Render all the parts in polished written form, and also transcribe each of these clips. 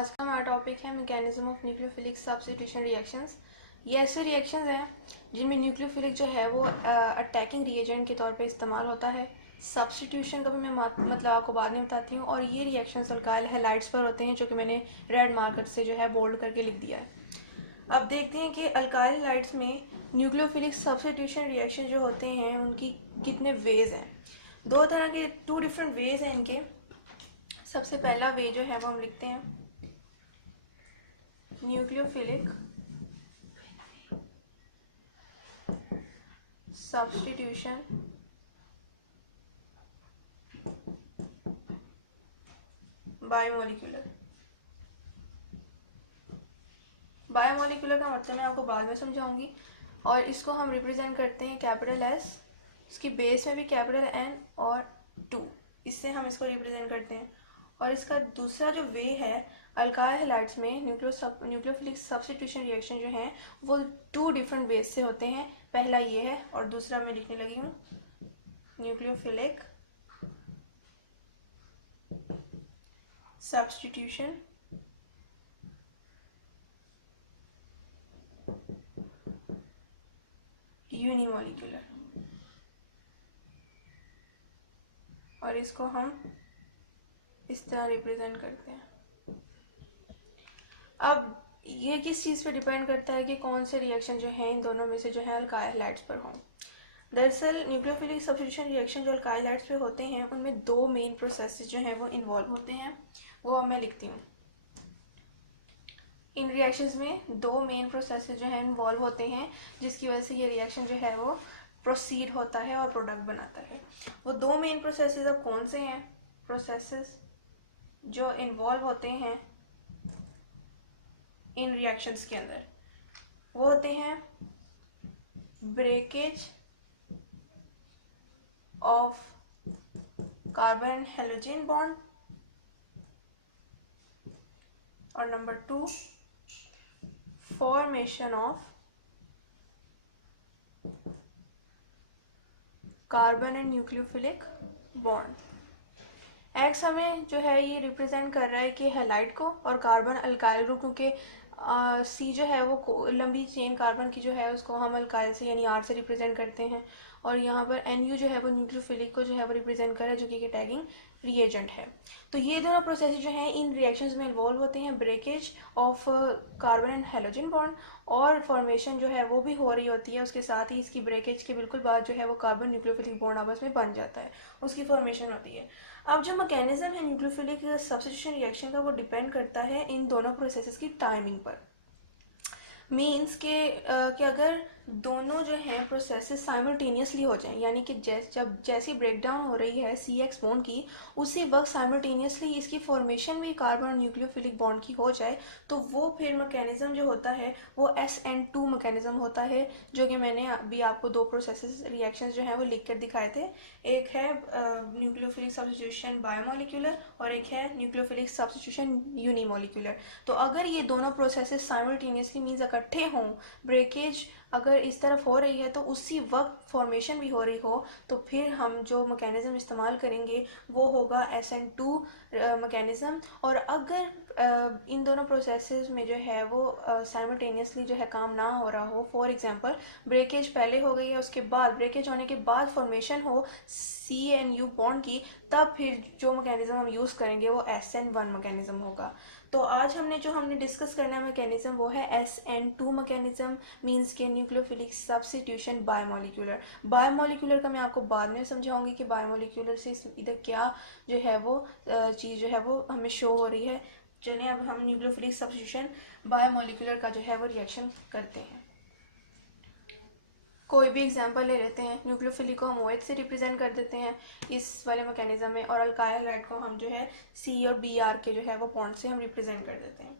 आज का हमारा टॉपिक है mechanism of nucleophilic substitution reactions. ये ऐसे रिएक्शंस हैं जिनमें न्यूक्लियोफिलिक जो है वो अटैकिंग रिएजेंट के तौर पे इस्तेमाल होता है। सब्स्टिट्यूशन का भी मैं मतलब आपको बाद में बताती हूँ। और ये रिएक्शंस अल्काइल हैलाइड्स पर होते हैं, जो कि मैंने रेड मार्कर से जो है बोल्ड करके लिख दिया है। अब देखते हैं कि अल्काइल हैलाइड्स में न्यूक्लियोफिलिक सब्स्टिट्यूशन रिएक्शन जो होते हैं उनकी कितने वेज हैं। दो तरह के 2 डिफरेंट वेज हैं इनके। सबसे पहला वे जो है वो हम लिखते हैं न्यूक्लियोफिलिक सब्स्टिट्यूशन बायोमोलिकुलर। बायोमोलिकुलर का मतलब मैं आपको बाद में समझाऊंगी। और इसको हम रिप्रेजेंट करते हैं कैपिटल एस, इसकी बेस में भी कैपिटल एन और 2, इससे हम इसको रिप्रेजेंट करते हैं। और इसका दूसरा जो वे है अल्काइल हैलाइड्स में न्यूक्लियोफिलिक सब्स्टिट्यूशन रिएक्शन जो हैं वो 2 डिफरेंट बेस से होते हैं। पहला ये है और दूसरा मैं लिखने लगी हूँ न्यूक्लियोफिलिक सब्स्टिट्यूशन यूनिमोलिकुलर। और इसको हम इस तरह रिप्रेजेंट करते हैं। अब ये किस चीज़ पे डिपेंड करता है कि कौन से रिएक्शन जो हैं इन दोनों में से जो है अल्काइल हैलाइड्स पर हों। दरअसल न्यूक्लियोफिलिक सब्स्टिट्यूशन रिएक्शन जो अल्काइल हैलाइड्स पे होते हैं उनमें 2 मेन प्रोसेसेस जो हैं वो इन्वॉल्व होते हैं। वो अब मैं लिखती हूँ। इन रिएक्शंस में 2 मेन प्रोसेसेस जो हैं इन्वॉल्व होते हैं, जिसकी वजह से ये रिएक्शन जो है वो प्रोसीड होता है और प्रोडक्ट बनाता है। वो 2 मेन प्रोसेसेस अब कौन से हैं? प्रोसेसेस जो इन्वॉल्व होते हैं इन रिएक्शंस के अंदर वो होते हैं breakage of carbon halogen bond और number 2 formation of carbon and nucleophilic bond. X हमें जो है ये रिप्रेजेंट कर रहा है कि हैलाइड को, और कार्बन अल्काइल ग्रुप, क्योंकि सी जो है वो लंबी चेन कार्बन की जो है उसको हम अल्काइल से यानी आर से रिप्रेजेंट करते हैं। और यहाँ पर एन यू जो है वो न्यूक्लियोफिलिक को जो है वो रिप्रेजेंट कर रहा है, जो कि टैगिंग रिएजेंट है। तो ये दोनों प्रोसेस जो हैं इन रिएक्शंस में इन्वॉल्व होते हैं, breakage of carbon and halogen bond, और फॉर्मेशन जो है वो भी हो रही होती है। उसके साथ ही इसकी ब्रेकेज के बिल्कुल बाद जो है वो कार्बन न्यूक्लियोफिलिक बॉन्ड आपस में बन जाता है, उसकी फॉर्मेशन होती है। अब जो मैकेनिज्म है न्यूक्लियोफिलिक सब्स्टिट्यूशन रिएक्शन का वो डिपेंड करता है इन दोनों प्रोसेसेस की टाइमिंग पर। मीन्स कि अगर दोनों जो हैं प्रोसेसेस साइमल्टेनियसली हो जाएं, यानी कि जैसी ब्रेक डाउन हो रही है सी एक्स बॉन्ड की, उसी वक्त साइमल्टेनियसली इसकी फॉर्मेशन भी कार्बन और न्यूक्लियोफिलिक बॉन्ड की हो जाए, तो वो फिर मैकेनिज्म जो होता है वो SN2 मैकेनिज्म होता है, जो कि मैंने अभी आपको 2 प्रोसेसेस रिएक्शंस जो हैं वो लिख कर दिखाए थे। एक है न्यूक्लियोफिलिक सब्स्टिट्यूशन बायोमोलिकुलर और एक है न्यूक्लियोफिलिक सब्स्टिट्यूशन यूनिमोलिकुलर। तो अगर ये दोनों प्रोसेसेस साइमल्टेनियसली मीन्स इकट्ठे हों, ब्रेकेज अगर इस तरफ हो रही है तो उसी वक्त फॉर्मेशन भी हो रही हो, तो फिर हम जो मैकेनिज्म इस्तेमाल करेंगे वो होगा SN2 मैकेनिज्म। और अगर इन दोनों प्रोसेसेस में जो है वो साइमल्टेनियसली जो है काम ना हो रहा हो, फॉर एग्जांपल ब्रेकेज पहले हो गई है, उसके बाद ब्रेकेज होने के बाद फॉर्मेशन हो CNU बॉन्ड की, तब फिर जो मैकेनिज्म हम यूज़ करेंगे वो SN1 मैकेनिज्म होगा। तो आज हमने डिस्कस करना है मैकेनिज्म वो है SN2 मैकेनिज्म, मींस के न्यूक्लियोफिलिक सब्स्टिट्यूशन बायोमोलिकुलर। बायोमोलिकुलर का मैं आपको बाद में समझाऊंगी कि बायोमोलिकुलर से इधर क्या जो है वो चीज़ जो है वो हमें शो हो रही है। चलिए अब हम न्यूक्लियोफिलिक सब्स्टिट्यूशन बायोमोलिकुलर का जो है वो रिएक्शन करते हैं। कोई भी एग्जांपल ले लेते हैं। न्यूक्लियोफिलिक को हम OH से रिप्रेजेंट कर देते हैं इस वाले मैकेनिज्म में, और अल्काइल हैलाइड को हम जो है C और Br के जो है वो बॉन्ड से हम रिप्रेजेंट कर देते हैं।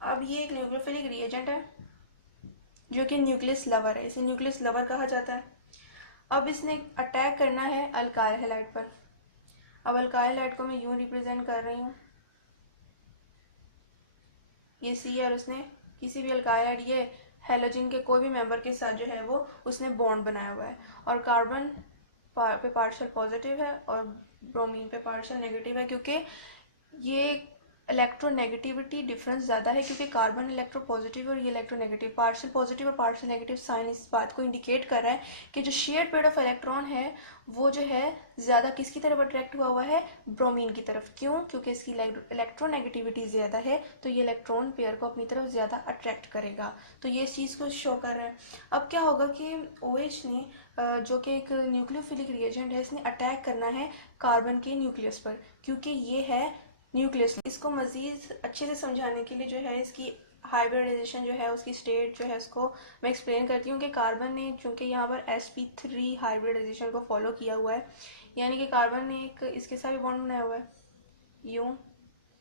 अब ये एक न्यूक्लियोफिलिक रिएजेंट है जो कि न्यूक्लियस लवर है, इसे न्यूक्लियस लवर कहा जाता है। अब इसने अटैक करना है अल्काइल हैलाइड पर। अब अल्काइल हैलाइड को मैं यूं रिप्रेजेंट कर रही हूँ, ये C और उसने किसी भी अल्काइल हैलाइड, ये हेलोजन के कोई भी मेंबर के साथ जो है वो उसने बॉन्ड बनाया हुआ है, और कार्बन पे पार्शियल पॉजिटिव है और ब्रोमीन पे पार्शियल नेगेटिव है, क्योंकि ये इलेक्ट्रोनेगेटिविटी डिफरेंस ज़्यादा है क्योंकि कार्बन इलेक्ट्रो पॉजिटिव और ये इलेक्ट्रोनेगेटिव, पार्शियल पॉजिटिव और पार्शियल नेगेटिव साइन इस बात को इंडिकेट कर रहा है कि जो शेयर्ड पेयर ऑफ इलेक्ट्रॉन है वो जो है ज़्यादा किसकी तरफ अट्रैक्ट हुआ है, ब्रोमीन की तरफ। क्यों? क्योंकि इसकी इलेक्ट्रोनेगेटिविटी ज़्यादा है तो ये इलेक्ट्रॉन पेयर को अपनी तरफ ज़्यादा अट्रैक्ट करेगा। तो ये इस चीज़ को शो कर रहा है। अब क्या होगा कि OH ने जो कि एक न्यूक्लियोफिलिक रिएजेंट है, इसने अटैक करना है कार्बन के न्यूक्लियस पर, क्योंकि ये है न्यूक्लियस। इसको मज़ीद अच्छे से समझाने के लिए जो है इसकी हाइब्रिडाइजेशन जो है उसकी स्टेट जो है उसको मैं एक्सप्लेन करती हूँ कि कार्बन ने चूँकि यहाँ पर sp3 हाइब्रिडाइजेशन को फॉलो किया हुआ है, यानी कि कार्बन ने एक इसके साथ भी बॉन्ड बनाया हुआ है, यूं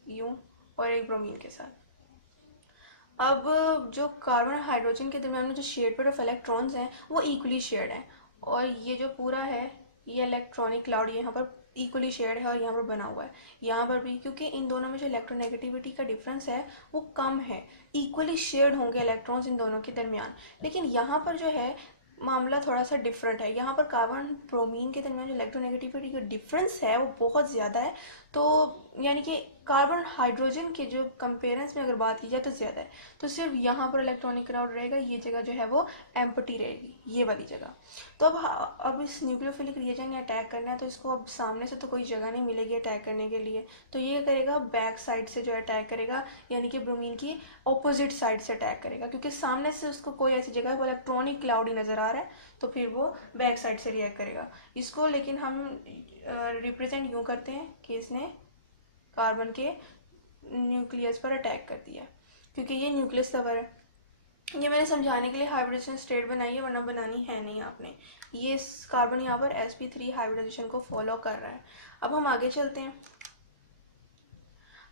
यूं, और एक ब्रोमीन के साथ। अब जो कार्बन और हाइड्रोजन के दरमियान में जो शेयर्ड पेयर ऑफ इलेक्ट्रॉन्स हैं वो इक्वली शेयर्ड हैं, और ये जो पूरा है ये इलेक्ट्रॉनिक क्लाउड यहाँ पर इक्वली शेयर्ड है और यहाँ पर बना हुआ है। यहाँ पर भी क्योंकि इन दोनों में जो इलेक्ट्रोनेगेटिविटी का डिफरेंस है वो कम है, इक्वली शेयर्ड होंगे इलेक्ट्रॉन्स इन दोनों के दरमियान। लेकिन यहाँ पर जो है मामला थोड़ा सा डिफरेंट है। यहाँ पर कार्बन ब्रोमीन के दरमियान जो इलेक्ट्रोनेगेटिविटी का डिफरेंस है वो बहुत ज़्यादा है। तो यानी कि कार्बन हाइड्रोजन के जो कंपेरेंस में अगर बात की जाए तो ज़्यादा है। तो सिर्फ यहाँ पर इलेक्ट्रॉनिक क्राउड रहेगा, ये जगह जो है वो एम्प्टी रहेगी, ये वाली जगह। तो अब इस न्यूक्लियोफिलिक रिएजन ने अटैक करना है तो इसको अब सामने से तो कोई जगह नहीं मिलेगी अटैक करने के लिए, तो ये करेगा बैक साइड से जो अटैक करेगा, यानी कि ब्रोमीन की ऑपोजिट साइड से अटैक करेगा, क्योंकि सामने से उसको कोई ऐसी जगह वो इलेक्ट्रॉनिक क्लाउड ही नज़र आ रहा है, तो फिर वो बैक साइड से रिएक्ट करेगा इसको। लेकिन हम रिप्रेजेंट यूँ करते हैं कि इसने कार्बन के न्यूक्लियस पर अटैक कर दिया, क्योंकि ये न्यूक्लियस कवर है। ये मैंने समझाने के लिए हाइब्रिडाइजेशन स्टेट बनाई है, वरना बनानी है नहीं आपने। ये कार्बन यहाँ पर sp3 हाइब्रिडाइजेशन को फॉलो कर रहा है। अब हम आगे चलते हैं।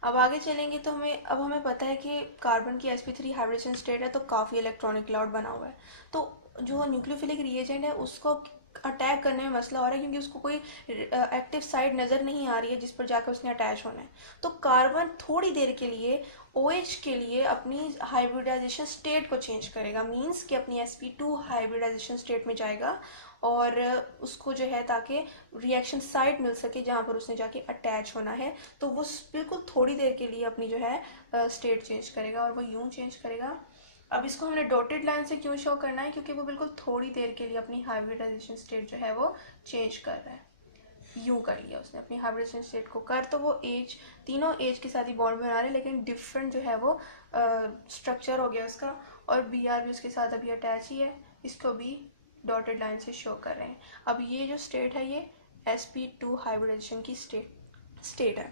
अब आगे चलेंगे तो हमें पता है कि कार्बन की sp3 हाइब्रिडेशन स्टेट है तो काफ़ी इलेक्ट्रॉनिक क्लाउड बना हुआ है। तो जो न्यूक्लियोफिलिक रिएजेंट है उसको अटैक करने में मसला हो रहा है, क्योंकि उसको कोई एक्टिव साइड नज़र नहीं आ रही है जिस पर जाकर उसने अटैच होना है। तो कार्बन थोड़ी देर के लिए OH के लिए अपनी हाइब्रिडाइजेशन स्टेट को चेंज करेगा, मींस कि अपनी sp2 हाइब्रिडाइजेशन स्टेट में जाएगा और उसको जो है ताकि रिएक्शन साइट मिल सके जहाँ पर उसने जाके अटैच होना है। तो वो बिल्कुल थोड़ी देर के लिए अपनी जो है स्टेट चेंज करेगा, और वो यूं चेंज करेगा। अब इसको हमने डॉटेड लाइन से क्यों शो करना है, क्योंकि वो बिल्कुल थोड़ी देर के लिए अपनी हाइब्रिडाइजेशन स्टेट जो है वो चेंज कर रहा है। यूं कर लिया उसने अपनी हाइब्रिडेशन स्टेट को कर, तो वो एज तीनों एज के साथ ही बॉन्ड बना रहे, लेकिन डिफरेंट जो है वो स्ट्रक्चर हो गया उसका, और BR भी उसके साथ अभी अटैच ही है। इसको भी डॉटेड लाइन से शो कर रहे हैं। अब ये जो स्टेट है ये sp2 हाइब्रिडाइजेशन की स्टेट है,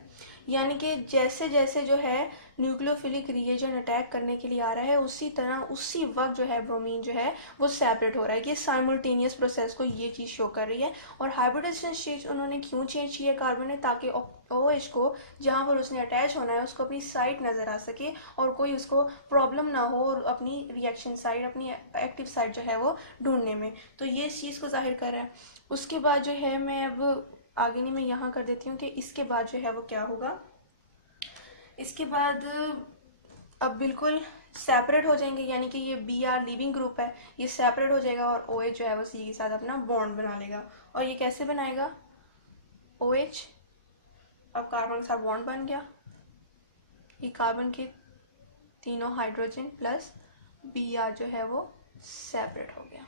यानी कि जैसे जैसे जो है न्यूक्लियोफिलिक रिएजेंट अटैक करने के लिए आ रहा है उसी तरह उसी वक्त जो है ब्रोमीन जो है वो सेपरेट हो रहा है। ये साइमल्टेनियस प्रोसेस को ये चीज़ शो कर रही है। और हाइब्रिडाइजेशन स्टेज उन्होंने क्यों चेंज किया कार्बन ने, ताकि OH को जहाँ पर उसने अटैच होना है उसको अपनी साइट नज़र आ सके और कोई उसको प्रॉब्लम ना हो और अपनी रिएक्शन साइड अपनी एक्टिव साइड जो है वो ढूंढने में। तो ये इस चीज़ को जाहिर कर रहा है। उसके बाद जो है मैं अब आगे नहीं, मैं यहाँ कर देती हूँ कि इसके बाद जो है वो क्या होगा। इसके बाद अब बिल्कुल सेपरेट हो जाएंगे, यानी कि ये BR लीविंग ग्रुप है, ये सेपरेट हो जाएगा और OH जो है वो C के साथ अपना बॉन्ड बना लेगा। और ये कैसे बनाएगा, OH अब कार्बन के साथ बॉन्ड बन गया, ये कार्बन के तीनों हाइड्रोजन प्लस BR जो है वो सेपरेट हो गया।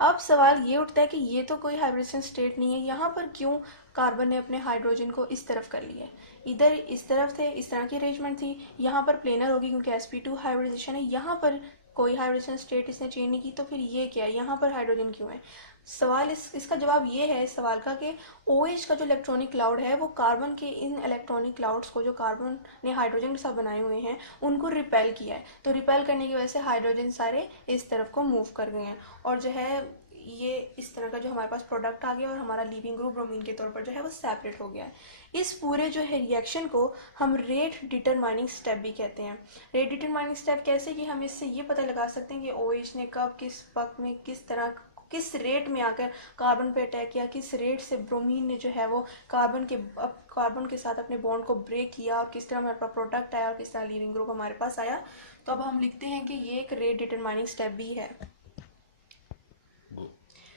अब सवाल ये उठता है कि ये तो कोई हाइब्रिडेशन स्टेट नहीं है, यहाँ पर क्यों कार्बन ने अपने हाइड्रोजन को इस तरफ कर लिया है। इधर इस तरफ थे, इस तरह की अरेंजमेंट थी, यहाँ पर प्लेनर होगी क्योंकि sp2 हाइब्रिडेशन है, यहाँ पर कोई हाइब्रिडेशन स्टेट इसने चेंज नहीं की, तो फिर ये क्या है, यहाँ पर हाइड्रोजन क्यों है। सवाल इसका जवाब ये है इस सवाल का कि OH का जो इलेक्ट्रॉनिक क्लाउड है वो कार्बन के इन इलेक्ट्रॉनिक क्लाउड्स को जो कार्बन ने हाइड्रोजन के साथ बनाए हुए हैं उनको रिपेल किया है। तो रिपेल करने की वजह से हाइड्रोजन सारे इस तरफ को मूव कर गए हैं, और जो है ये इस तरह का जो हमारे पास प्रोडक्ट आ गया और हमारा लीविंग ग्रुप ब्रोमीन के तौर पर जो है वो सेपरेट हो गया है। इस पूरे जो है रिएक्शन को हम रेट डिटरमाइनिंग स्टेप भी कहते हैं। रेट डिटरमाइनिंग स्टेप कैसे, कि हम इससे ये पता लगा सकते हैं कि OH ने कब किस वक्त में किस तरह किस रेट में आकर कार्बन पे अटैक किया, किस रेट से ब्रोमीन ने जो है वो कार्बन के साथ अपने बॉन्ड को ब्रेक किया, और किस तरह हमारे पास प्रोडक्ट आया और किस तरह लीविंग ग्रुप हमारे पास आया। तो अब हम लिखते हैं कि ये एक रेट डिटरमाइनिंग स्टेप भी है।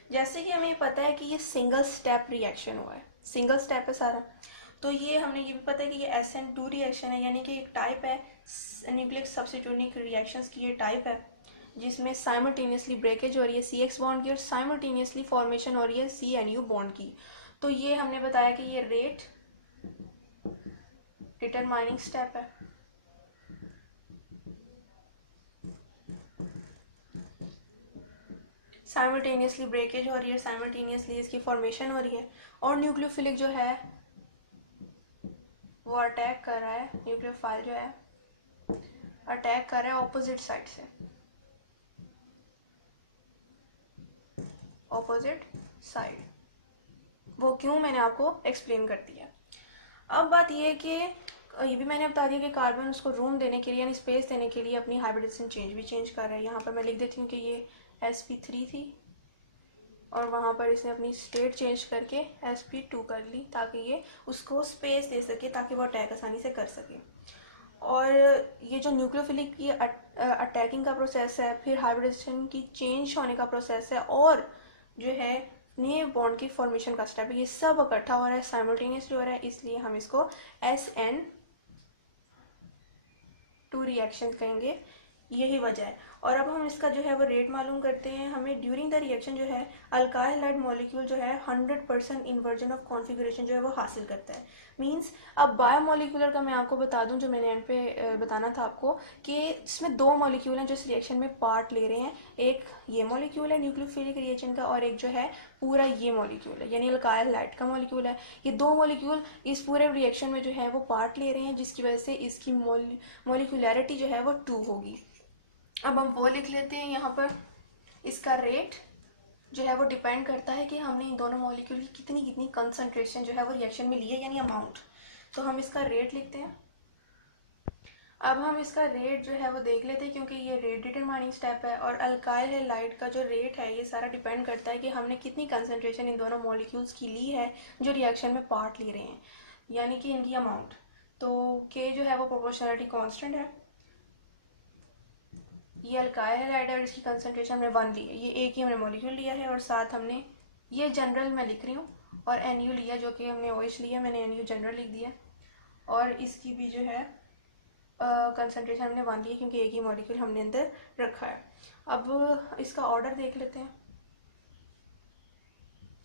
जैसे कि हमें पता है कि ये सिंगल स्टेप रिएक्शन हुआ है, सिंगल स्टेप है सारा, तो ये हमने ये भी पता है कि ये SN2 रिएक्शन है, यानी कि एक टाइप है न्यूक्लिक सब्स्टिट्यूटिंग रिएक्शंस की, ये टाइप है जिसमें साइमल्टेनियसली ब्रेकेज हो रही है CX बॉन्ड की और साइमल्टेनियसली फॉर्मेशन हो रही है CNU बॉन्ड की। तो ये हमने बताया कि ये रेट डिटरमाइनिंग स्टेप है। साइमल्टेनियसली ब्रेकेज हो रही है, साइमल्टेनियसली इसकी फॉर्मेशन हो रही है, और न्यूक्लियोफिलिक जो है वो अटैक कर रहा है, न्यूक्लियोफाइल जो है अटैक कर रहा है ऑपोजिट साइड से, ऑपोजिट साइड। वो क्यों, मैंने आपको एक्सप्लेन कर दिया। अब बात ये है कि ये भी मैंने बता दिया कि कार्बन उसको रूम देने के लिए यानी स्पेस देने के लिए अपनी हाइब्रिडाइजेशन चेंज कर रहा है। यहाँ पर मैं लिख देती हूँ कि ये sp3 थी और वहाँ पर इसने अपनी स्टेट चेंज करके sp2 कर ली ताकि ये उसको स्पेस दे सके, ताकि वो अटैक आसानी से कर सके। और ये जो न्यूक्लियोफिलिक की अटैकिंग का प्रोसेस है, फिर हाइब्रिडाइजेशन की चेंज होने का प्रोसेस है, और जो है नए बॉन्ड की फॉर्मेशन का स्टेप है, ये सब इकट्ठा हो रहा है, साइमल्टेनियसली हो रहा है, इसलिए हम इसको SN2 रिएक्शन कहेंगे, यही वजह है। और अब हम इसका जो है वो रेट मालूम करते हैं। हमें ड्यूरिंग द रिएक्शन जो है अल्काइल हैलाइड मॉलिक्यूल जो है 100% इन्वर्जन ऑफ कॉन्फ़िगरेशन जो है वो हासिल करता है। मींस अब बायोमोलिकुलर का मैं आपको बता दूं, जो मैंने एंड पे बताना था आपको, कि इसमें दो मॉलिक्यूल हैं जो इस रिएक्शन में पार्ट ले रहे हैं। एक ये मॉलिक्यूल है न्यूक्लियोफिलिक रिएक्शन का, और एक जो है पूरा ये मॉलिक्यूल है यानी अल्काइल हैलाइड का मॉलिक्यूल है। ये दो मॉलिक्यूल इस पूरे रिएक्शन में जो है वो पार्ट ले रहे हैं, जिसकी वजह से इसकी मॉलिक्यूलैरिटी जो है वो 2 होगी। अब हम वो लिख लेते हैं यहाँ पर। इसका रेट जो है वो डिपेंड करता है कि हमने इन दोनों मॉलिक्यूल की कितनी कितनी कंसंट्रेशन जो है वो रिएक्शन में ली है, यानी अमाउंट। तो हम इसका रेट लिखते हैं। अब हम इसका रेट जो है वो देख लेते हैं, क्योंकि ये रेट डिटरमाइनिंग स्टेप है, और अल्काइल हैलाइड का जो रेट है ये सारा डिपेंड करता है कि हमने कितनी कंसंट्रेशन इन दोनों मॉलिक्यूल्स की ली है जो रिएक्शन में पार्ट ले रहे हैं, यानी कि इनकी अमाउंट। तो के जो है वो प्रोपोर्शनलिटी कांस्टेंट है। ये अल्काइल हैलाइड है और इसकी कंसंट्रेशन हमने 1 ली है, ये एक ही हमने मॉलिक्यूल लिया है, और साथ हमने ये जनरल मैं लिख रही हूँ, और NU लिया जो कि हमने OH लिया, मैंने NU जनरल लिख दिया। और इसकी भी जो है कंसंट्रेशन हमने 1 ली है, क्योंकि एक ही मॉलिक्यूल हमने अंदर रखा है। अब इसका ऑर्डर देख लेते हैं।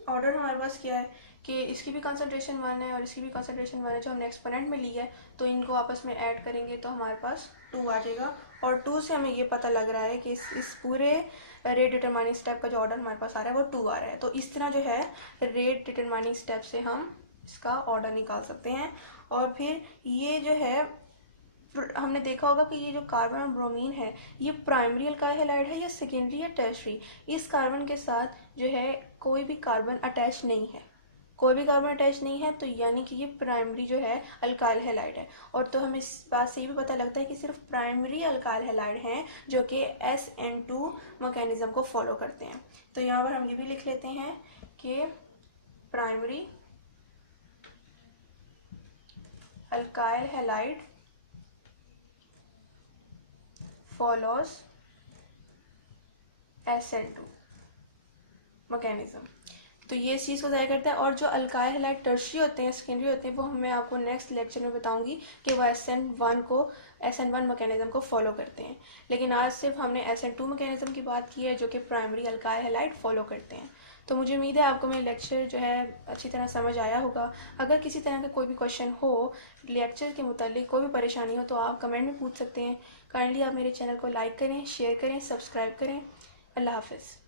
ऑर्डर हमारे पास क्या है कि इसकी भी कंसंट्रेशन 1 है और इसकी भी कंसंट्रेशन 1 है, जो हमने एक्सपोनेंट में ली है, तो इनको आपस में ऐड करेंगे तो हमारे पास 2 आ जाएगा। और 2 से हमें ये पता लग रहा है कि इस पूरे रेट डिटरमाइनिंग स्टेप का जो ऑर्डर हमारे पास आ रहा है वो 2 आ रहा है। तो इस तरह जो है रेट डिटरमाइनिंग स्टेप से हम इसका ऑर्डर निकाल सकते हैं। और फिर ये जो है हमने देखा होगा कि ये जो कार्बन और ब्रोमीन है ये प्राइमरी अल्काइल हैलाइड है या सेकेंडरी या टर्शरी। इस कार्बन के साथ जो है कोई भी कार्बन अटैच नहीं है, कोई भी कार्बन अटैच नहीं है, तो यानी कि ये प्राइमरी जो है अल्काइल हैलाइड है। और तो हमें इस बात से ये भी पता लगता है कि सिर्फ प्राइमरी अल्काइल हैलाइड हैं जो कि SN2 मैकेनिज्म को फॉलो करते हैं। तो यहाँ पर हम ये भी लिख लेते हैं कि primary alkyl halide follows SN2 mechanism. तो ये इस चीज़ को ज़ाहिर करता है। और जो अल्काइल हैलाइड टर्शरी होते हैं, सेकेंडरी होते हैं, वो मैं आपको नेक्स्ट लेक्चर में बताऊंगी कि वो SN1 मैकेनिज्म को फॉलो करते हैं। लेकिन आज सिर्फ हमने SN2 मैकेनिज्म की बात की है जो कि प्राइमरी अल्काइल हैलाइड फॉलो करते हैं। तो मुझे उम्मीद है आपको मेरा लेक्चर जो है अच्छी तरह समझ आया होगा। अगर किसी तरह का कोई भी क्वेश्चन हो लेक्चर के मुतालिक, कोई भी परेशानी हो, तो आप कमेंट में पूछ सकते हैं। काइंडली आप मेरे चैनल को लाइक करें, शेयर करें, सब्सक्राइब करें। अल्लाह हाफिज़।